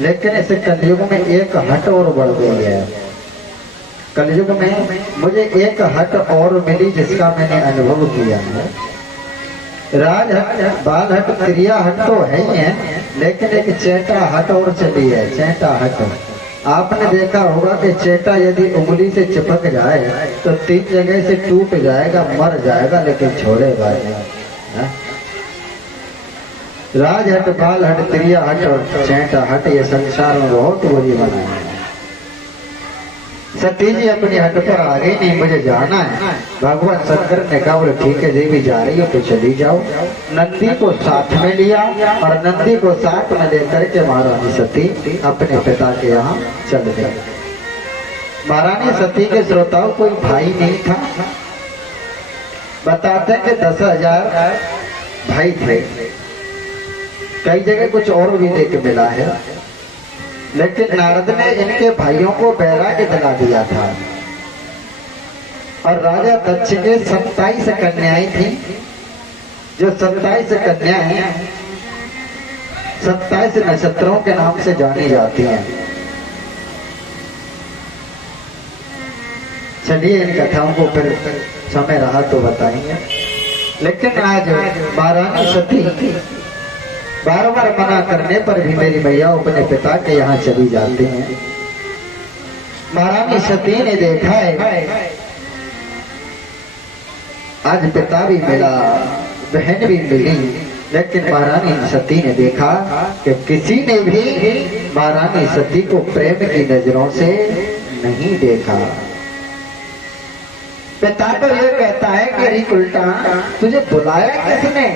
लेकिन इस कलयुग में एक हट और बढ़ गई है। कलयुग में मुझे एक हट और मिली जिसका मैंने अनुभव किया है। राज हट, बाल हट, क्रिया हट तो है ही है, लेकिन एक चेटा हट और चली है। चेटा हट आपने देखा होगा कि चेटा यदि उंगली से चिपक जाए तो 3 जगह से टूट जाएगा, मर जाएगा, लेकिन छोड़ेगा नहीं। राज हट, बाल हट, क्रिया हट और चेटा हट, ये संसार में बहुत बुरी बना है। सती जी अपनी हट पर आ गई, नहीं मुझे जाना है। भगवान शंकर ने कहा बोले ठीक है, देवी जा रही हो तो चली जाओ। नंदी को साथ में लिया और नंदी को साथ में लेकर के महारानी सती अपने पिता के यहाँ चल गई। महारानी सती के श्रोताओं कोई भाई नहीं था। बताते हैं कि 10,000 भाई थे। कई जगह कुछ और भी देख मिला है, लेकिन नारद ने इनके भाइयों को बैराग्य दिला दिया था। और राजा दक्ष के 27 कन्याएं थी। जो 27 कन्याएं 27 नक्षत्रों के नाम से जानी जाती हैं। चलिए इन कथाओं को फिर समय रहा तो बताएंगे। लेकिन आज महारानी सती बार बार मना करने पर भी मेरी मैया अपने पिता के यहाँ चली जाती हैं। महारानी सती ने देखा है आज पिता भी मिला, बहन भी मिली, लेकिन महारानी सती ने देखा कि किसी ने भी महारानी सती को प्रेम की नजरों से नहीं देखा। पिता तो ये कहता है कि अरे उल्टा तुझे बुलाया किसने?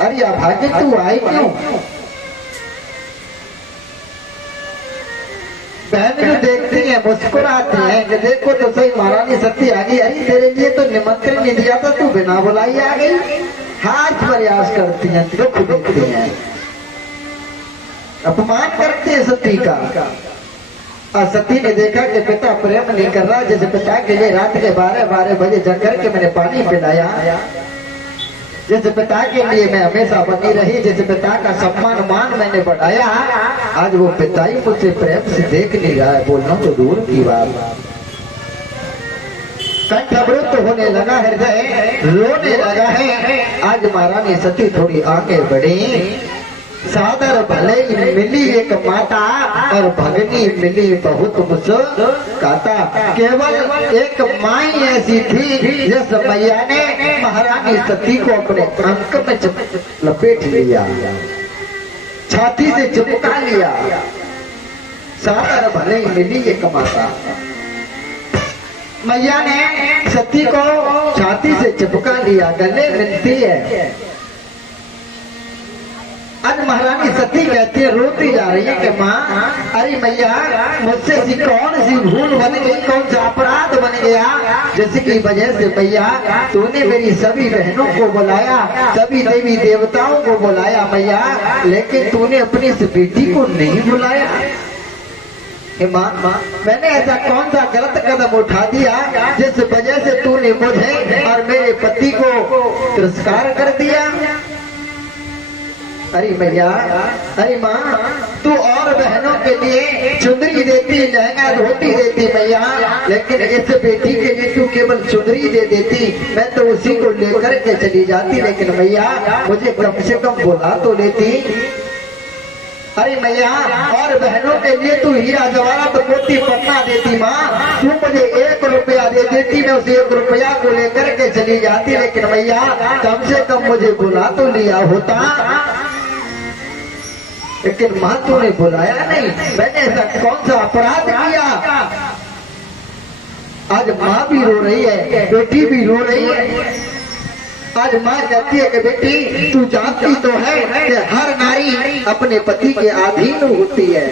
अरे अभागे तू आई क्यों? बहन जो देखती है मुस्कुराती है कि देखो तो सही महारानी सती आ गई। अरे तेरे लिए तो निमंत्रण नहीं दिया था, तू बिना बुलाई आ गई। हाथ प्रयास करती है, दुख देखती है, अपमान करती है सती का। और सती ने देखा कि पिता प्रेम नहीं कर रहा। जैसे पिता के लिए रात के 12 बजे जग करके मैंने पानी पिलाया, जैसे पिता के लिए मैं हमेशा बनी रही, जैसे पिता का सम्मान मान मैंने बढ़ाया, आज वो पिता ही मुझसे प्रेम से देख नहीं रहा है। बोलना तो दूर की बात। कंठभृत होने लगा, हृदय रोने लगा है। आज महारानी सती थोड़ी आगे बढ़ी। सादर भले मिली एक माता और भगनी मिली बहुत मुस्काता। केवल एक माई ऐसी थी जिस मैया ने महारानी सती को अपने अंक में लपेट लिया, छाती से चिपका लिया। सादर भले मिली एक माता, मैया ने सती को छाती से चिपका लिया, गले मिलती है। आज महारानी सती कहती है, रोती जा रही है कि माँ अरे मैया मुझसे सी कौन सी भूल बन गई, कौन सा अपराध बन गया जिसकी वजह से मैया तूने मेरी सभी बहनों को बुलाया, सभी देवी देवताओं को बुलाया मैया, लेकिन तूने अपनी इस बेटी को नहीं बुलाया। माँ मैंने ऐसा कौन सा गलत कदम उठा दिया जिस वजह से तूने मुझे और मेरे पति को तिरस्कार कर दिया? अरे मैया, अरे माँ तू और बहनों के लिए चुंदरी देती, लहंगा धोती देती मैया, लेकिन इस बेटी के लिए तू केवल चुंदरी दे देती, मैं तो उसी को लेकर के चली जाती। लेकिन मैया मुझे कम से कम बुला तो लेती। अरे मैया और बहनों के लिए तू हीरा जवाहरात तो मोती पन्ना देती माँ, तू मुझे 1 रुपया दे देती, मैं उस 1 रुपया को लेकर के चली जाती। लेकिन मैया कम से कम मुझे बुला तो लिया होता। लेकिन माँ तूने बुलाया नहीं, मैंने ऐसा कौन सा अपराध किया? आज माँ भी रो रही है, बेटी भी रो रही है। आज माँ कहती है कि बेटी तू जानती तो है कि हर नारी अपने पति के अधीन होती है।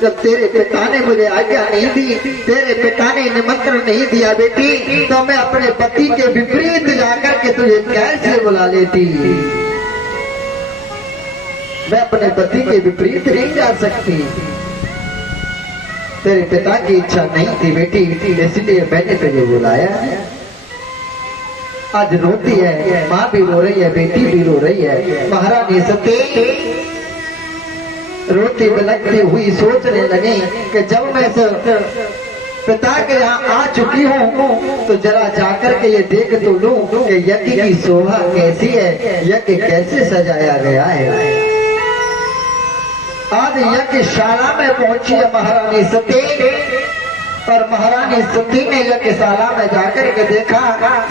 जब तेरे पिता ने मुझे आज्ञा नहीं दी, तेरे पिता ने निमंत्रण नहीं दिया बेटी, तो मैं अपने पति के विपरीत जाकर के तुझे कैसे बुला लेती? मैं अपने पति के विपरीत नहीं जा सकती। तेरे पिता की इच्छा नहीं थी बेटी, इसलिए मैंने तुझे बुलाया। आज रोती है, माँ भी रो रही है, बेटी भी रो रही है। महारानी सती रोती बिलखती हुई सोचने लगी कि जब मैं पिता के यहाँ आ चुकी हूँ तो जरा जाकर के ये देख तो लूं कि यज्ञ की शोभा कैसी है, यज्ञ कैसे सजाया गया है। आज यज्ञशाला में पहुंची है महारानी सती, और महारानी सती ने यज्ञशाला में जाकर के देखा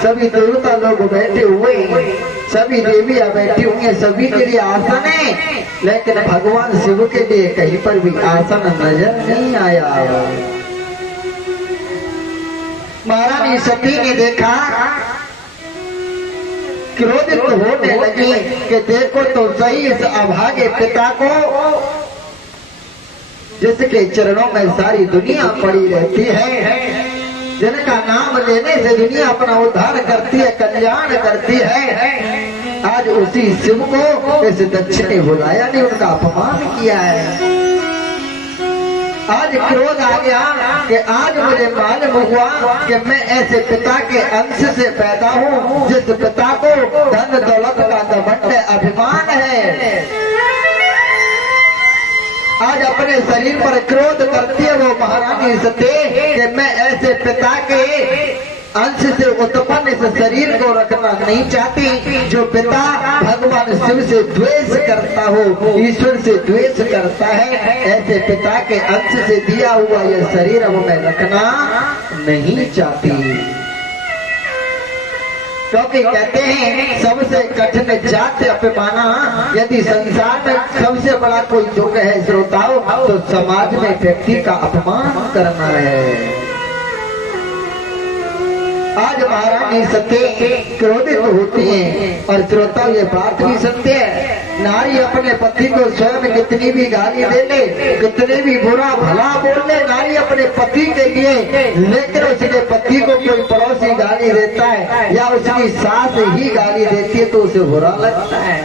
सभी देवता लोग बैठे हुए, सभी देवियां बैठी हुई हैं, सभी के लिए आसन है, लेकिन भगवान शिव के लिए कहीं पर भी आसन नजर नहीं आया। महारानी सती ने देखा, क्रोधित होने लगी कि देखो तो सही इस अभागे पिता को जिसके चरणों में सारी दुनिया पड़ी रहती है, जिनका नाम लेने से दुनिया अपना उद्धार करती है, कल्याण करती है, आज उसी शिव को इस दक्ष ने बुलाया नहीं, उनका अपमान किया है। आज क्रोध आ गया कि आज मुझे मालूम हुआ कि मैं ऐसे पिता के अंश से पैदा हूँ जिस पिता को धन दौलत का घमंड अभिमान है। आज अपने शरीर पर क्रोध करती है वो महारानी सती कि मैं ऐसे पिता के अंश से उत्पन्न इस शरीर को रखना नहीं चाहती जो पिता भगवान शिव से द्वेष करता हो, ईश्वर से द्वेष करता है, ऐसे पिता के अंश से दिया हुआ यह शरीर अब मैं रखना नहीं चाहती। क्योंकि कहते हैं सबसे कठिन जाति अपमाना, यदि संसार में सबसे बड़ा कोई दुख है श्रोताओं तो समाज में व्यक्ति का अपमान करना है। आज महारानी सती क्रोधित होती हैं, और श्रोता ये बात भी सत्य है, नारी अपने पति को स्वयं कितनी भी गाली दे ले, कितने भी बुरा भला बोल ले नारी अपने पति के लिए, लेकिन उसके पति को कोई पड़ोसी गाली देता है या उसकी सास ही गाली देती है तो उसे बुरा लगता है।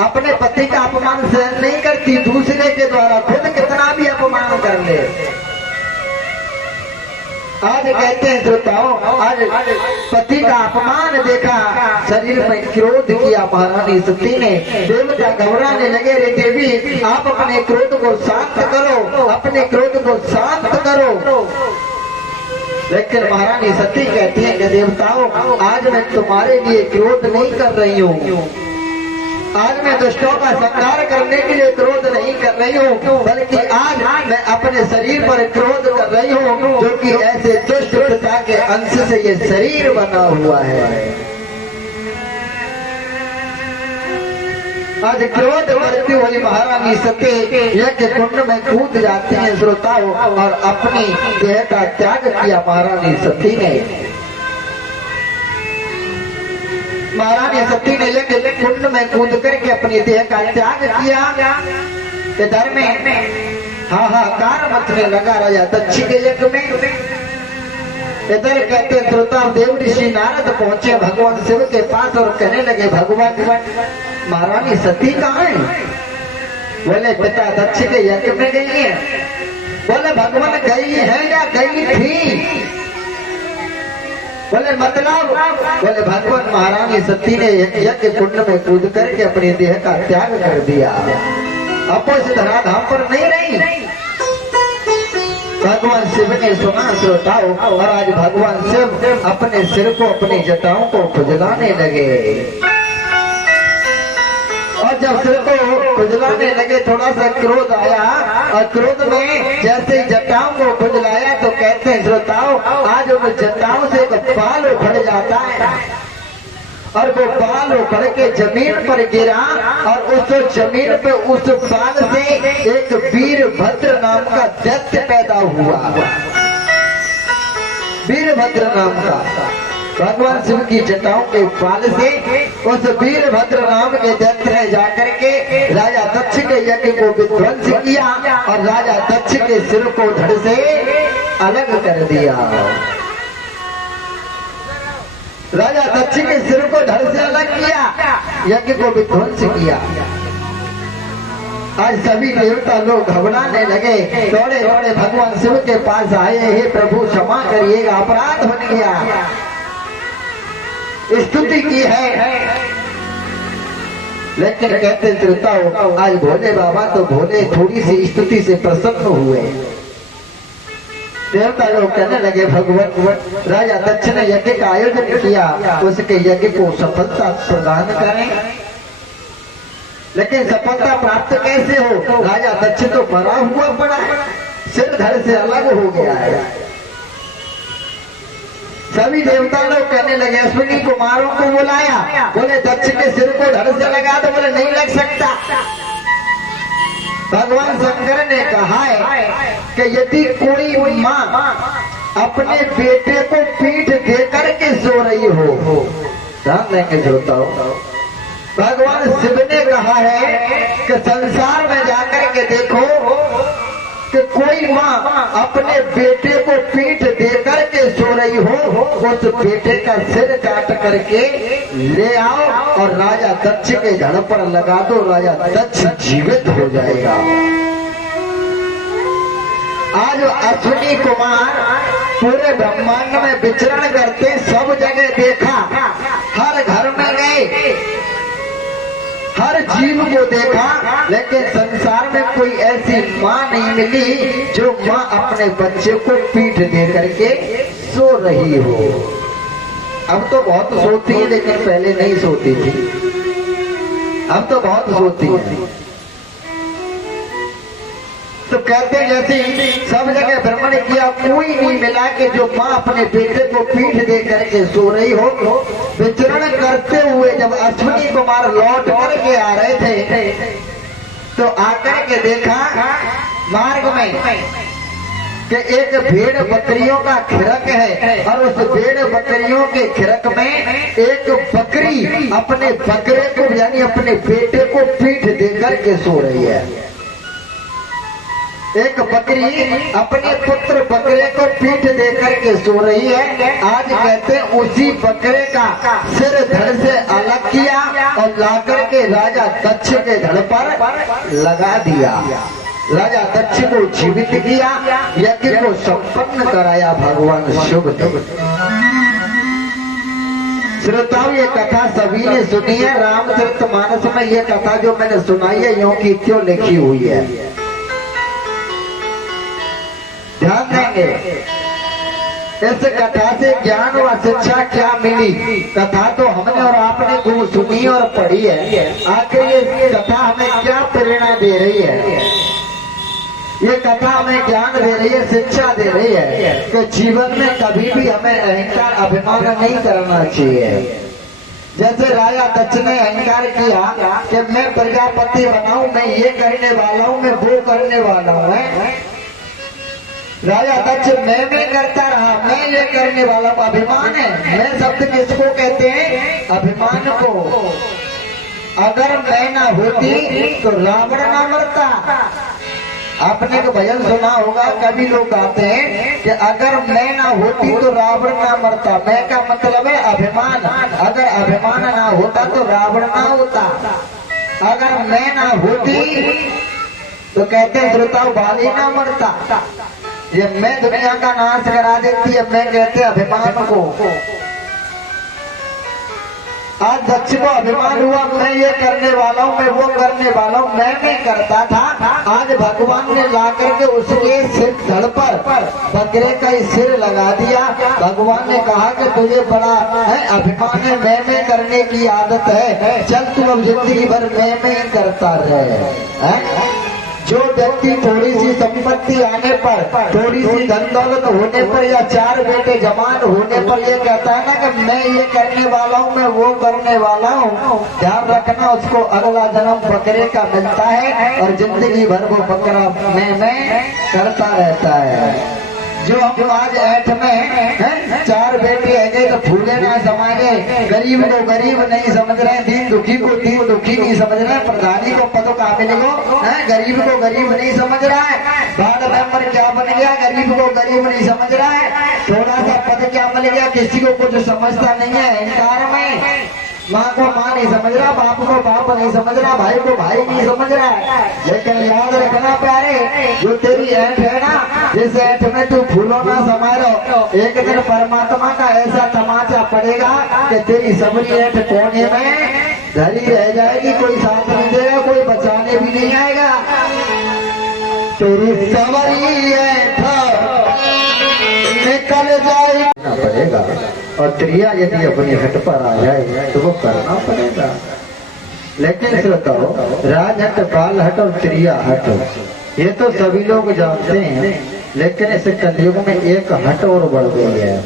अपने पति का अपमान सहन नहीं करती, दूसरे के द्वारा खुद कितना भी अपमान कर ले। आज कहते हैं श्रोताओं, आज पति का अपमान देखा, शरीर में क्रोध किया महारानी सती ने। देवता घबराने लगे, रे देवी आप अपने क्रोध को शांत करो, अपने क्रोध को शांत करो। लेकिन महारानी सती कहती है कि देवताओं आज मैं तुम्हारे लिए क्रोध नहीं कर रही हूँ, आज मैं दुष्टों का संहार करने के लिए क्रोध नहीं कर रही हूँ, बल्कि आज मैं अपने शरीर पर क्रोध कर रही हूँ जो कि ऐसे दुष्ट पिता के अंश से ये शरीर बना हुआ है। आज क्रोध करती हुई महारानी सती यज्ञ कुंड में कूद जाती है श्रोताओं, और अपनी देह का त्याग किया महारानी सती ने। महारानी सती ने यज्ञ कुंड में कूद करके अपनी देह का त्याग किया। इधर में हाहाकार मचने लगा राजा दक्ष के यज्ञ में। इधर कहते श्रोता देव ऋषि नारद पहुंचे भगवान शिव के पास और कहने लगे भगवान महारानी सती कहाँ है? बोले पिता दक्ष के यज्ञ में गई है। बोले भगवान गई है या गई थी? बोले मतलब? बोले भगवान महारानी सती ने यज्ञ कुंड में कूद करके अपने देह का त्याग कर दिया, अब इस धराधाम पर नहीं रही। भगवान शिव ने सुना श्रोताओं, और आज भगवान शिव अपने सिर को अपनी जटाओं को खुजलाने लगे, और जब सिर को खुजलाने लगे थोड़ा सा क्रोध आया, और क्रोध में जैसे जटाओं को खुजलाया तो कहते हैं श्रोताओं आज उन जटाओं से एक बाल उखड़ जाता है, और वो बाल उखड़ के जमीन पर गिरा, और उस जमीन पे उस बाल से एक वीरभद्र नाम का दैत्य पैदा हुआ। वीरभद्र नाम का भगवान शिव की जटाओं के बाल से उस वीरभद्र नाम के दैत्य ने जाकर के राजा दक्ष के यज्ञ को विध्वंस किया, और राजा दक्ष के सिर को धड़ से अलग कर दिया। राजा दक्ष के सिर को धड़ से अलग किया, यज्ञ को विध्वंस किया। आज सभी देवता लोग घबराने लगे, दौड़े दौड़े भगवान शिव के पास आए, हे प्रभु क्षमा करिएगा, अपराध बन गया। स्तुति की है, लेकिन कहते श्रोताओं आज भोले बाबा तो भोले थोड़ी सी स्तुति से प्रसन्न हुए। देवता लोग कहने लगे भगवान राजा दक्ष ने यज्ञ का आयोजन किया, उसके यज्ञ को सफलता प्रदान करें। लेकिन सफलता प्राप्त कैसे हो? राजा दक्ष तो मरा हुआ पड़ा है, सिर धड़ से अलग हो गया है। सभी देवता लोग कहने लगे, अश्विनी कुमारों को बुलाया, बोले दक्ष के सिर को धड़ से लगा दो, बोले नहीं लग सकता। भगवान शंकर ने कहा है कि यदि कोई माँ अपने बेटे को पीठ देकर के सो रही हो, ध्यान देंगे श्रोताओं, भगवान शिव ने कहा है कि संसार में जाकर के देखो कि कोई माँ अपने बेटे को पीठ देकर के सो रही हो, उस बेटे का सिर काट करके ले आओ और राजा दक्ष के धड़ पर लगा दो, राजा दक्ष जीवित हो जाएगा। आज अश्विनी कुमार पूरे ब्रह्मांड में विचरण करते, सब जगह देखा, हर घर में गए, हर जीव को देखा, लेकिन संसार में कोई ऐसी माँ नहीं मिली जो माँ अपने बच्चे को पीठ दे करके सो रही हो। अब तो बहुत सोती है, लेकिन पहले नहीं सोती थी, अब तो बहुत सोती है। तो कहते जैसे सब जगह भ्रमण किया, कोई नहीं मिला कि जो माँ अपने बेटे को पीठ दे करके सो रही हो। विचरण करते हुए जब अश्विनी कुमार लौट करके आ रहे थे, तो आकर के देखा मार्ग में कि एक भेड़ बकरियों का खिरक है, और उस भेड़ बकरियों के खिरक में एक बकरी अपने बकरे को यानी अपने बेटे को पीठ देकर के सो रही है। एक बकरी अपने पुत्र बकरे को पीठ देकर के सो रही है। आज कहते हैं उसी बकरे का सिर धड़ से अलग किया और लाकर के राजा दक्ष के धड़ पर लगा दिया, राजा दक्ष को जीवित किया, यज्ञ को संपन्न कराया भगवान शिव ने। श्रोताओं ये कथा सभी ने सुनी है, रामचरितमानस में ये कथा जो मैंने सुनाई है यों की त्यों लिखी हुई है। ध्यान देंगे इस कथा से ज्ञान व शिक्षा क्या मिली। कथा तो हमने और आपने खूब सुनी और पढ़ी है, आखिर ये कथा हमें क्या प्रेरणा दे रही है? ये कथा हमें ज्ञान दे रही है, शिक्षा दे रही है कि जीवन में कभी भी हमें अहंकार अभिमान नहीं करना चाहिए। जैसे राजा दक्ष ने अहंकार किया कि मैं प्रजापति बनाऊं, मैं ये करने वाला हूं, मैं वो करने वाला हूं। राजा दक्ष मैं करता रहा, मैं ये करने वाला हूं, अभिमान है। मैं शब्द किसको कहते हैं? अभिमान को। अगर मैं ना होती तो रावण ना मरता। आपने को भजन सुना होगा, कभी लोग कहते हैं कि अगर मैं ना होती तो रावण ना मरता। मैं का मतलब है अभिमान, अगर अभिमान ना होता तो रावण ना होता। अगर मैं ना होती तो कहते हैं श्रोताओ बाली ना मरता। ये मैं दुनिया का नाश करा देती है, मैं कहते अभिमान को। आज दक्ष को अभिमान हुआ मैं ये करने वाला हूँ, मैं वो करने वाला हूँ, मैं करता था। आज भगवान ने ला करके उसके सिर धड़ पर बकरे का ही सिर लगा दिया। भगवान ने कहा कि तुझे बड़ा है अभिमान है, मैं करने की आदत है, चल तू अब जिंदगी भर मैं करता रहे। जो व्यक्ति थोड़ी सी संपत्ति आने पर, थोड़ी सी धन दौलत होने पर या चार बेटे जवान होने पर ये कहता है ना कि मैं ये करने वाला हूँ, मैं वो करने वाला हूँ, ध्यान रखना उसको अगला जन्म बकरे का मिलता है और जिंदगी भर वो बकरा मैं करता रहता है। जो हम आज ऐठ में चार बेटे है तो फूले ना समाजे, गरीब को गरीब नहीं समझ रहे, दीन दुखी को दीन दुखी नहीं समझ रहे, प्रधानी को पदों काबिल को गरीब को गरीब नहीं समझ रहा है, वार्ड मेंबर क्या बन गया गरीब को गरीब नहीं समझ रहा है, थोड़ा सा पद क्या मिल गया किसी को कुछ समझता नहीं है। अहंकार में माँ को माँ नहीं समझ रहा, बाप को बाप नहीं समझ रहा, भाई को भाई नहीं समझ रहा है। लेकिन याद रखना प्यारे, जो तेरी ऐठ है ना, जिस ऐठ में तू फूलों ना समा रहो, एक दिन परमात्मा का ऐसा तमाचा पड़ेगा कि तेरी सबरी ऐठ कोने में धरी रह जाएगी, कोई साथ नहीं देगा, कोई बचाने भी नहीं आएगा। तेरी सबरी ऐठ निकल जाएगा पड़ेगा, और त्रिया यदि अपनी हट पर आ जाए तो वो करना पड़ेगा। लेकिन श्रोताओ, राजहट, बालहट और त्रिया हट ये तो सभी लोग जानते हैं, लेकिन इस कलयुग में एक हट और बढ़ गई है।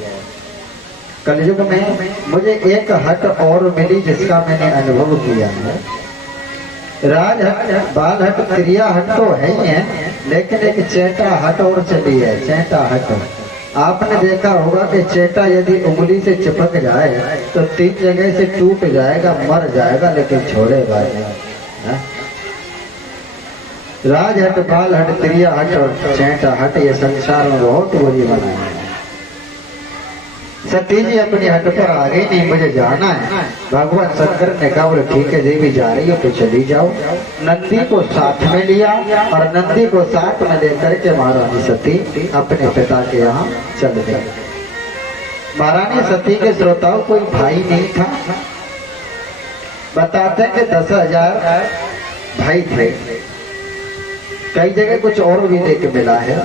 कलयुग में मुझे एक हट और मिली जिसका मैंने अनुभव किया है। राजहट, बालहट, त्रिया हट तो है ही है, लेकिन एक चेटा हट और चली है। चेटा हट आपने देखा होगा कि चेटा यदि उंगली से चिपक जाए तो 3 जगह से टूट जाएगा, मर जाएगा, लेकिन छोड़ेगा नहीं। राजहट, बालहट, त्रिया हट और चेटा हट ये संसार में बहुत बुरी बनाए हैं। सती जी अपनी हट पर आ गई, नहीं मुझे जाना है। भगवान शंकर ने कहा बोले ठीक है, देवी जा रही हो तो चली जाओ। नंदी को साथ में लिया और नंदी को साथ में लेकर के महारानी सती अपने पिता के यहाँ चल गई। महारानी सती के श्रोताओं कोई भाई नहीं था। बताते हैं कि 10,000 भाई थे। कई जगह कुछ और भी देख मिला है।